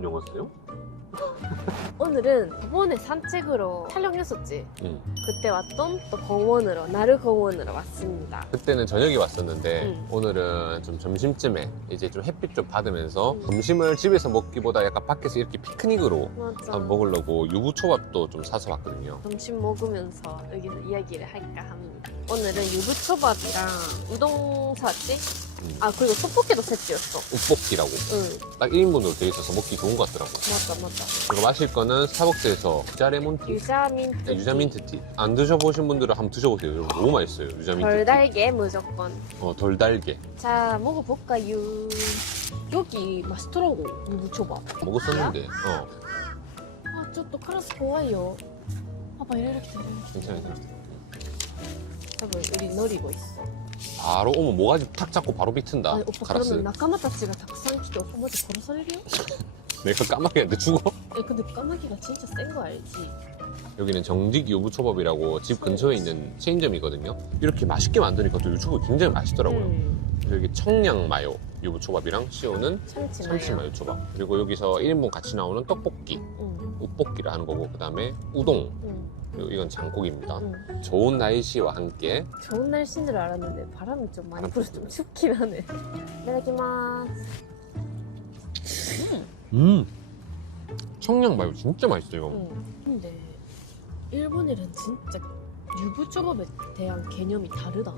이런 영화 써요? 오늘은 저번에 산책으로 촬영했었지. 응. 그때 왔던 또 공원으로 나르 공원으로 왔습니다. 그때는 저녁에 왔었는데 응. 오늘은 좀 점심쯤에 이제 좀 햇빛 좀 받으면서 응. 점심을 집에서 먹기보다 약간 밖에서 이렇게 피크닉으로 맞아. 한번 먹으려고 유부초밥도 좀 사서 왔거든요. 점심 먹으면서 여기서 이야기를 할까 합니다. 오늘은 유부초밥이랑 우동 사왔지? 음. 아 그리고 떡볶이도 세트였어. 웃볶이라고 응 딱 1인분으로 돼 있어서 먹기 좋은 것 같더라고. 맞아 맞아. 그리고 마실 거는 스타벅스에서 유자 레몬티, 유자민트. 네, 유자 민트티. 안 드셔보신 분들은 한번 드셔보세요. 여러분 너무 맛있어요. 유자 민트티. 덜 달게 무조건. 어, 덜 달게. 자 먹어볼까요? 여기 맛있더라고 유부초밥. 먹었었는데. 어, 아저또 크라스 좋아요. 봐봐 이렇게. 괜찮아요. 괜찮아요. 봐봐 우리 노리고 있어. 바로 오면 모가지 탁 잡고 바로 비튼다. 아니 오빠 가라스. 그러면 나까마타치가 닭상키게 오빠 먼저 걸어서리려? 내가 까마귀한테 죽어? 아니 근데 까마귀가 진짜 센 거 알지? 여기는 정직 유부초밥이라고 집 근처에 있는 체인점이거든요. 이렇게 맛있게 만드니까 또 유부초밥이 굉장히 맛있더라고요. 음, 여기 청양 마요 유부초밥이랑 시오는 참치 참치 마요. 마요 초밥. 그리고 여기서 1인분 같이 나오는 떡볶이, 응, 웃볶이를 하는 거고, 그 다음에 우동, 응, 그리고 이건 장국입니다. 응. 좋은 날씨와 함께 좋은 날씨인 줄 알았는데 바람이 좀 많이 바람 불어서 좀 춥긴 하네. 이따다키마스. 음 청양 마요 진짜 맛있어요. 응. 근데 일본이랑 진짜 유부초밥에 대한 개념이 다르다.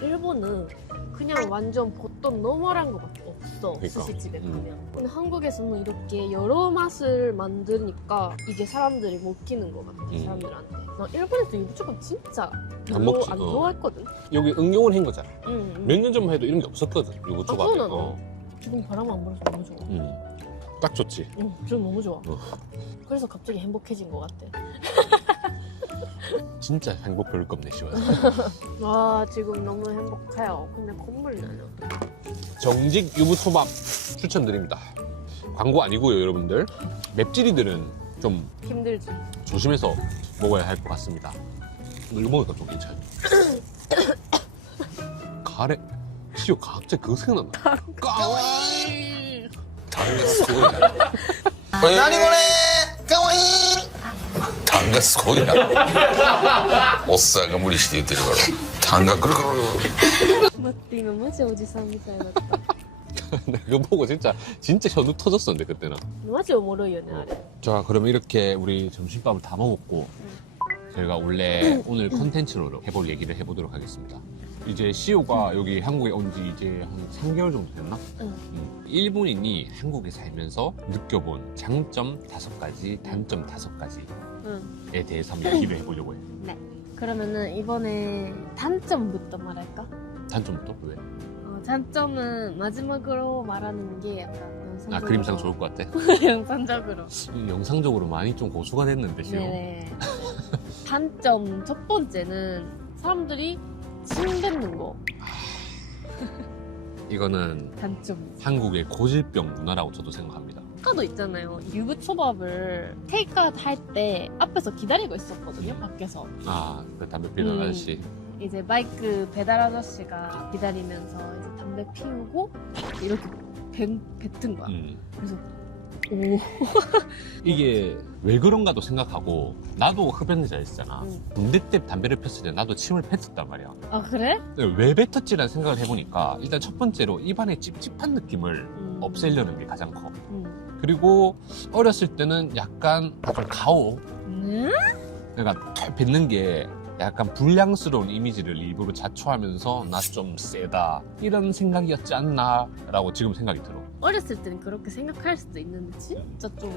일본은 그냥 완전 보통 노멀한 거밖에 없어 그러니까. 스시집에 음. 가면 근데 한국에서는 이렇게 여러 맛을 만드니까 이게 사람들이 먹히는 것 같아 음. 사람들한테 나 일본에서 유부초밥 진짜 별로 먹지, 안 어. 좋아했거든 여기 응용을 한 거잖아. 응, 응. 몇년 전만 해도 이런 게 없었거든. 유부초밥에. 아, 어. 지금 바람 안 불어서 너무 좋아 음. 딱 좋지. 응, 지금 너무 좋아 어. 그래서 갑자기 행복해진 것 같아 진짜 행복 별겁네 시원. 와 지금 너무 행복해요 근데 콧물 나요 정직 유부초밥 추천드립니다. 광고 아니고요, 여러분들. 맵찔이들은 좀 힘들지 조심해서 먹어야 할 것 같습니다. 이거 먹으니까 좀 괜찮아요. 가래 시오 갑자기 그 생각난다. 까와이. 다른 게 소리야. 何これかわいい 単がすごいなおっさんが無理して言ってるから単がくるくる 맞대 이거 마지 오지산 미사이 같다 그거 보고 진짜 진짜 현우 터졌었는데 그때는. 마지 오모로이요네 아래 자, 그러면 이렇게 우리 점심밥을 다 먹었고 저희가 원래 오늘 컨텐츠로 해볼 얘기를 해보도록 하겠습니다. 이제 시오가 여기 한국에 온 지 이제 한 3개월 정도 됐나? 응. 음. 일본인이 한국에 살면서 느껴본 장점 다섯 가지, 단점 다섯 가지에 응. 대해서 한번 얘기를 해보려고 해. 그러면은 이번에 단점부터 말할까? 단점부터? 왜? 어, 단점은 마지막으로 말하는 게 약간 영상적으로 아, 그림상 좋을 것 같아. 영상적으로 이 영상적으로 많이 좀 고수가 됐는데, 시오. 네네 단점 첫 번째는 사람들이 침 뱉는 거 이거는 단점 한국의 고질병 문화라고 저도 생각합니다. 아까도 있잖아요 유부초밥을 테이크아웃 할 때 앞에서 기다리고 있었거든요 밖에서 아, 그 담배 피는 음. 아저씨. 이제 마이크 배달 아저씨가 기다리면서 이제 담배 피우고 이렇게 뱉, 뱉은 거야. 음. 그래서 오, 이게 왜 그런가도 생각하고 나도 흡연자였잖아. 응. 군대 때 담배를 폈을 때 나도 침을 뱉었단 말이야. 아 그래? 근데 왜 뱉었지라는 생각을 해보니까 일단 첫 번째로 입안에 찝찝한 느낌을 음. 없애려는 게 가장 커. 음. 그리고 어렸을 때는 약간 좀 가오. 음? 그러니까 털 뱉는 게 약간 불량스러운 이미지를 일부러 자초하면서 나 좀 세다 이런 생각이었지 않나라고 지금 생각이 들어. 어렸을 때는 그렇게 생각할 수도 있는데 진짜 좀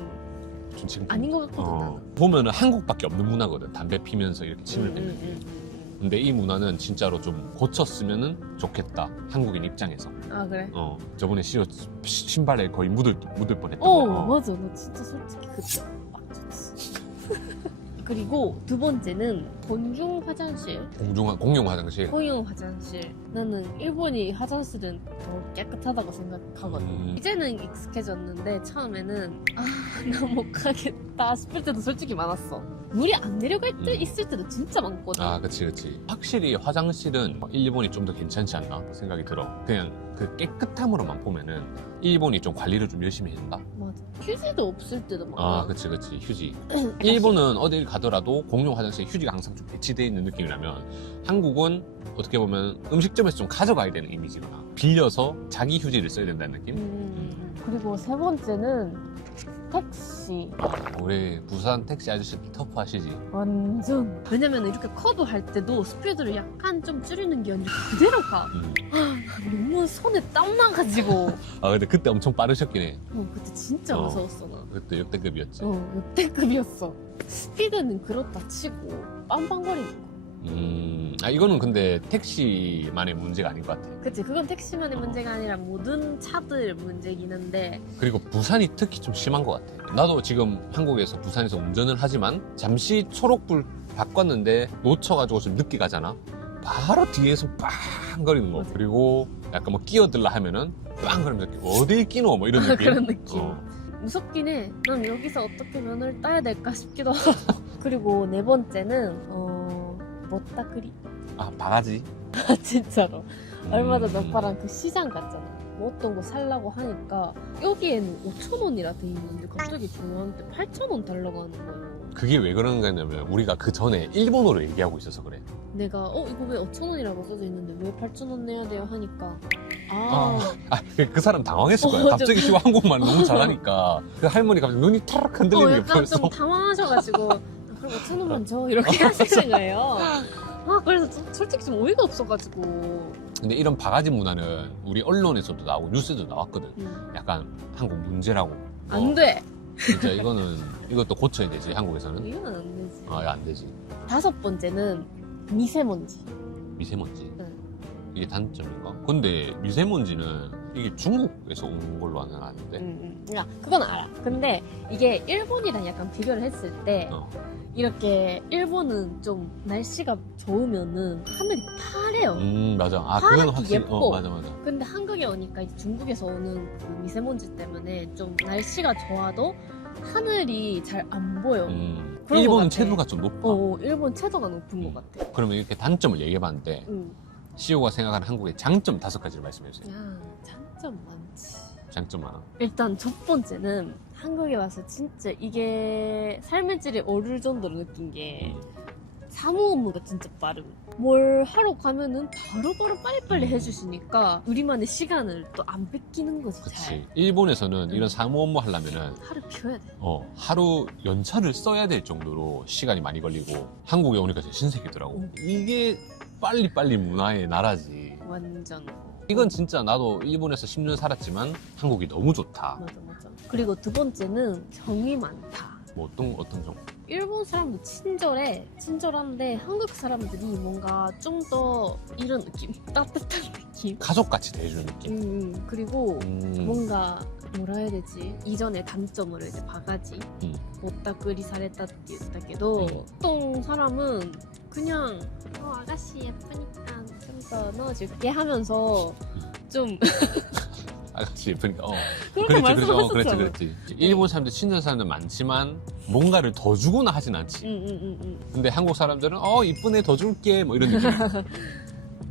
좀 지금 아닌 것 같거든. 어, 나는. 보면은 한국밖에 없는 문화거든. 담배 피면서 이렇게 침을 음, 뱉는 음, 게. 음, 근데 이 문화는 진짜로 좀 고쳤으면 좋겠다. 한국인 입장에서. 음. 아 그래? 어, 저번에 시오 신발에 거의 묻을 묻을 뻔했던 어 거. 맞아 나 진짜 솔직히 그때 막 줬어. 그리고 두 번째는 본중 화장실, 공중 공용 화장실. 공용 화장실. 나는 일본이 화장실은 더 깨끗하다고 생각하거든. 음. 이제는 익숙해졌는데 처음에는 아 나못 가겠다 싶을 때도 솔직히 많았어. 물이 안 내려갈 때 음. 있을 때도 진짜 많거든. 아, 그치, 그치. 확실히 화장실은 일본이 좀 더 괜찮지 않나 생각이 들어. 그냥 그 깨끗함으로만 보면은 일본이 좀 관리를 좀 열심히 해준다. 맞아. 휴지도 없을 때도 많아. 아, 그치, 그치. 휴지. 일본은 어딜 가더라도 공용 화장실에 휴지가 항상 좀 배치되어 있는 느낌이라면 한국은 어떻게 보면 음식점에서 좀 가져가야 되는 이미지구나. 빌려서 자기 휴지를 써야 된다는 느낌? 음, 그리고 세 번째는 택시. 우리 부산 택시 아저씨 터프하시지? 완전. 왜냐면 이렇게 커브 할 때도 스피드를 약간 좀 줄이는 게 아니라 그대로 가. 음. 너무 손에 땀 나가지고. 아, 근데 그때 엄청 빠르셨긴 해. 어, 그때 진짜 어. 무서웠어, 나. 그때 역대급이었지. 어, 역대급이었어. 스피드는 그렇다 치고 빵빵거리는 거. 음, 아, 이거는 근데 택시만의 문제가 아닌 것 같아. 그치, 그건 택시만의 문제가 아니라 모든 차들 문제긴 한데. 그리고 부산이 특히 좀 심한 것 같아. 나도 지금 한국에서 부산에서 운전을 하지만 잠시 초록불 바꿨는데 놓쳐가지고 좀 늦게 가잖아. 바로 뒤에서 빵 거리는 거. 맞아. 그리고 약간 뭐 끼어들라 하면은 빵 거리면서 어딜 끼노? 뭐 이런 아, 느낌. 그런 느낌. 어. 무섭긴 해. 난 여기서 어떻게 면허를 따야 될까 싶기도 하고. 그리고 네 번째는, 어, 못다그리. 아, 바가지? 아, 진짜로. 얼마 전에 음. 오빠랑 그 시장 갔잖아. 뭐 어떤 거 살라고 하니까 여기에는 5,000원이라 돼 있는데 갑자기 저한테 8,000원 달라고 하는 거예요. 그게 왜 그런 거냐면 우리가 그 전에 일본어로 얘기하고 있어서 그래. 내가 어 이거 왜 5,000원이라고 써져 있는데 왜 8,000원 내야 돼요 하니까 아, 아, 아, 그, 그 사람 당황했을 거야. 어, 갑자기 지금 한국말 너무 잘하니까. 그 할머니 갑자기 눈이 탁 어, 흔들리는 게 약간 보였어. 좀 당황하셔가지고 아, 그럼 5,000원만 줘 이렇게 하시는 거예요. 아 그래서 좀 솔직히 좀 어이가 없어가지고 근데 이런 바가지 문화는 우리 언론에서도 나오고 뉴스에도 나왔거든. 음, 약간 한국 문제라고. 안 어, 돼. 진짜 이거는 이것도 고쳐야 되지 한국에서는. 이건 안 되지. 아, 이거 안 되지. 다섯 번째는 미세먼지. 미세먼지. 응. 이게 단점인가? 근데 미세먼지는 이게 중국에서 온 걸로 하는 아는데. 음, 음. 야, 그건 알아. 근데 이게 일본이랑 약간 비교를 했을 때 어. 이렇게 일본은 좀 날씨가 좋으면은 하늘이 파래요. 음 맞아. 아 파랗게 그건 확실히 예뻐. 어 맞아 맞아. 근데 한국에 오니까 이제 중국에서 오는 그 미세먼지 때문에 좀 날씨가 좋아도 하늘이 잘 안 보여. 음. 그런 것 일본은 같아. 채도가 좀 높아. 어, 일본 채도가 높은 것 같아. 그러면 이렇게 단점을 얘기해봤는데 응. CEO가 생각하는 한국의 장점 다섯 가지를 말씀해주세요. 야, 장점 많지. 장점 하나. 일단 첫 번째는 한국에 와서 진짜 이게 삶의 질이 오를 정도로 느낀 게 음. 사무 업무가 진짜 빠름. 뭘 하러 가면은 바로바로 빨리빨리 음. 해주시니까 우리만의 시간을 또 안 뺏기는 거지 잘. 그치. 일본에서는 음. 이런 사무 업무 하려면은 하루 비워야 돼. 어, 하루 연차를 써야 될 정도로 시간이 많이 걸리고 한국에 오니까 진짜 신세계더라고. 음. 이게 빨리빨리 문화의 나라지. 완전. 이건 진짜 나도 일본에서 10년 살았지만 한국이 너무 좋다. 맞아 맞아. 그리고 두 번째는 정이 많다. 뭐 어떤 어떤 점? 일본 사람도 친절해. 친절한데 한국 사람들이 뭔가 좀 더 이런 느낌. 따뜻한 느낌. 가족같이 대해주는 느낌. 음, 그리고 음. 뭔가 뭐라 해야 되지 이전에 단점을 이제 바가지 음. 못다그리 사랬다って言ったけど 음. 어떤 사람은 그냥 어, 아가씨 예쁘니까 좀 더 넣어줄게 하면서 좀 아가씨 예쁘니까. 어. 그렇게 그렇지, 그렇지, 어, 말씀하셨잖아 그렇지, 그렇지. 일본 사람들 친절 사람들 많지만 뭔가를 더 주거나 하진 않지. 응응응응 근데 한국 사람들은 어 이쁘네 더 줄게 뭐 이런 느낌.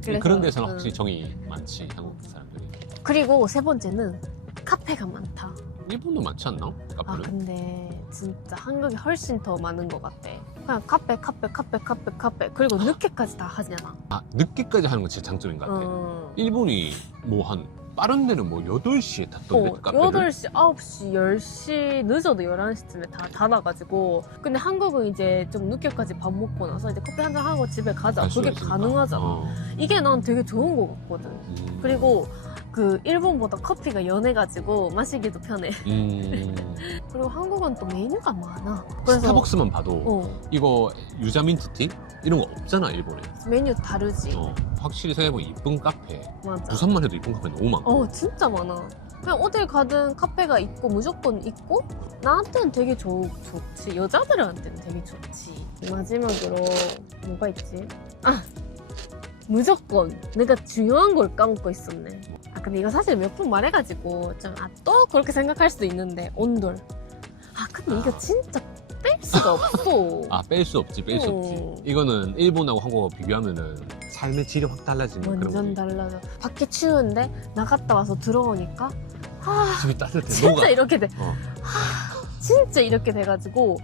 그래서, 그런 데서는 응. 확실히 정이 많지 한국 사람들이. 그리고 세 번째는 카페가 많다 일본도 많지 않나? 아 카페는? 근데 진짜 한국이 훨씬 더 많은 것 같아 그냥 카페 카페 카페 카페 카페 그리고 늦게까지 다 하잖아 아 늦게까지 하는 건 진짜 장점인 것 같아. 어. 일본이 뭐 한 빠른 데는 뭐 8시에 닫던데 어, 카페를. 8시, 9시, 10시, 늦어도 11시쯤에 다 닫아가지고. 근데 한국은 이제 좀 늦게까지 밥 먹고 나서 이제 커피 한잔 하고 집에 가자. 갈 수가 그게 있으니까. 가능하잖아. 어. 이게 난 되게 좋은 것 같거든. 음. 그리고 그 일본보다 커피가 연해가지고 마시기도 편해. 음. 그리고 한국은 또 메뉴가 많아. 스타벅스만 봐도 어, 이거 유자 민트티 이런 거 없잖아 일본에. 메뉴 다르지. 어, 확실히 생각해보면 이쁜 카페. 맞아. 부산만 해도 이쁜 카페 너무 많고. 어, 진짜 많아. 그냥 어딜 가든 카페가 있고 무조건 있고 나한테는 되게 좋, 좋지 여자들한테는 되게 좋지 마지막으로 뭐가 있지? 아 무조건 내가 중요한 걸 까먹고 있었네 아 근데 이거 사실 몇번 말해가지고 좀 아 또 그렇게 생각할 수도 있는데 온돌 아 근데 이거 아. 진짜 뺄 수가 없어 아 뺄 수 없지 뺄 수 어. 없지 이거는 일본하고 한국하고 비교하면은 삶의 질이 확 달라지는 그런 완전 거지. 달라져. 밖에 추운데 나갔다 와서 들어오니까 아 집이 따뜻해. 진짜 이렇게 돼. 어. 진짜 이렇게 돼가지고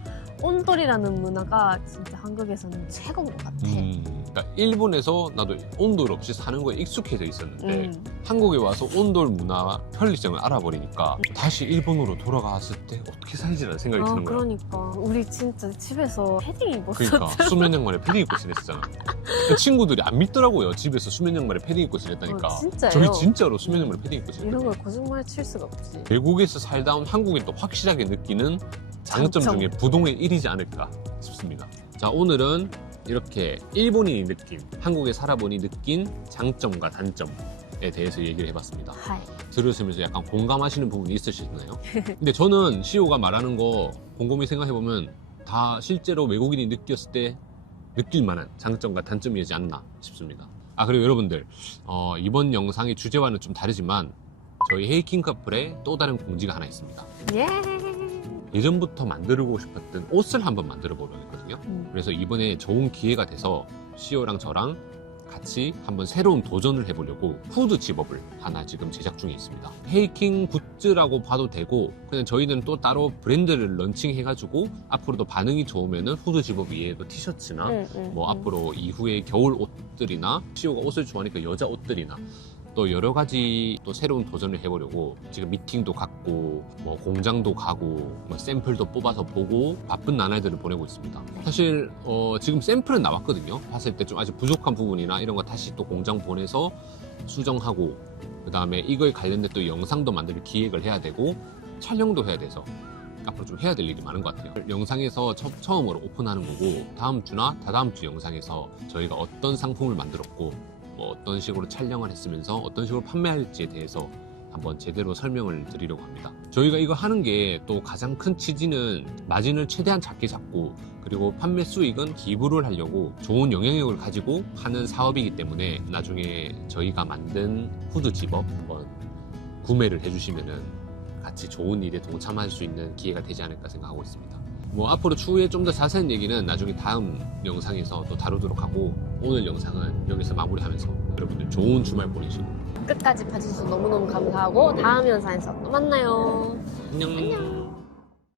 온돌이라는 문화가 진짜 한국에서는 최고인 것 같아. 음, 그러니까 일본에서 나도 온돌 없이 사는 거에 익숙해져 있었는데 음. 한국에 와서 온돌 문화 편리성을 알아버리니까 다시 일본으로 돌아갔을 때 어떻게 살지라는 생각이 아 드는 거야. 그러니까 우리 진짜 집에서 패딩 입었어. 그러니까 수면 양말에 패딩 입고 지냈잖아. 그 친구들이 안 믿더라고요. 집에서 수면 양말에 패딩 입고 지냈다니까. 어, 진짜요? 저희 진짜로 수면 양말에 패딩 입고 이런 지냈다. 걸 거짓말 칠 수가 없지. 외국에서 살다 온 한국인 또 확실하게 느끼는 장점, 장점. 중에 부동의 1이지 않을까 싶습니다. 자, 오늘은 이렇게 일본인이 느낀, 한국에 살아보니 느낀 장점과 단점에 대해서 얘기를 해봤습니다. 하이. 들으시면서 약간 공감하시는 부분이 있으시나요? 근데 저는 시오가 말하는 거 곰곰이 생각해보면 다 실제로 외국인이 느꼈을 때 느낄 만한 장점과 단점이지 않나 싶습니다. 아, 그리고 여러분들, 어, 이번 영상의 주제와는 좀 다르지만 저희 헤이킹 커플에 또 다른 공지가 하나 있습니다. 예. 예전부터 만들고 싶었던 옷을 한번 만들어 보려고 했거든요. 음. 그래서 이번에 좋은 기회가 돼서 시오랑 저랑 같이 한번 새로운 도전을 해보려고 후드 집업을 하나 지금 제작 중에 있습니다. 헤이킹 굿즈라고 봐도 되고 그냥 저희는 또 따로 브랜드를 런칭해가지고 앞으로도 반응이 좋으면은 후드 집업 위에도 티셔츠나 응, 응, 뭐 응. 앞으로 이후에 겨울 옷들이나 시오가 옷을 좋아하니까 여자 옷들이나 또 여러 가지 또 새로운 도전을 해보려고 지금 미팅도 갖고 뭐 공장도 가고 뭐 샘플도 뽑아서 보고 바쁜 나날들을 보내고 있습니다. 사실 어 지금 샘플은 나왔거든요. 봤을 때 좀 아직 부족한 부분이나 이런 거 다시 또 공장 보내서 수정하고 그 다음에 이거에 관련된 또 영상도 만들 기획을 해야 되고 촬영도 해야 돼서 앞으로 좀 해야 될 일이 많은 것 같아요. 영상에서 처, 처음으로 오픈하는 거고 다음 주나 다다음 주 영상에서 저희가 어떤 상품을 만들었고 뭐 어떤 식으로 촬영을 했으면서 어떤 식으로 판매할지에 대해서 한번 제대로 설명을 드리려고 합니다. 저희가 이거 하는 게 또 가장 큰 취지는 마진을 최대한 작게 잡고 그리고 판매 수익은 기부를 하려고 좋은 영향력을 가지고 하는 사업이기 때문에 나중에 저희가 만든 후드 집업 한번 구매를 해주시면은 같이 좋은 일에 동참할 수 있는 기회가 되지 않을까 생각하고 있습니다. 뭐 앞으로 추후에 좀 더 자세한 얘기는 나중에 다음 영상에서 또 다루도록 하고 오늘 영상은 여기서 마무리하면서 여러분들 좋은 주말 보내시고 끝까지 봐주셔서 너무너무 감사하고 다음 영상에서 또 만나요. 안녕. 안녕.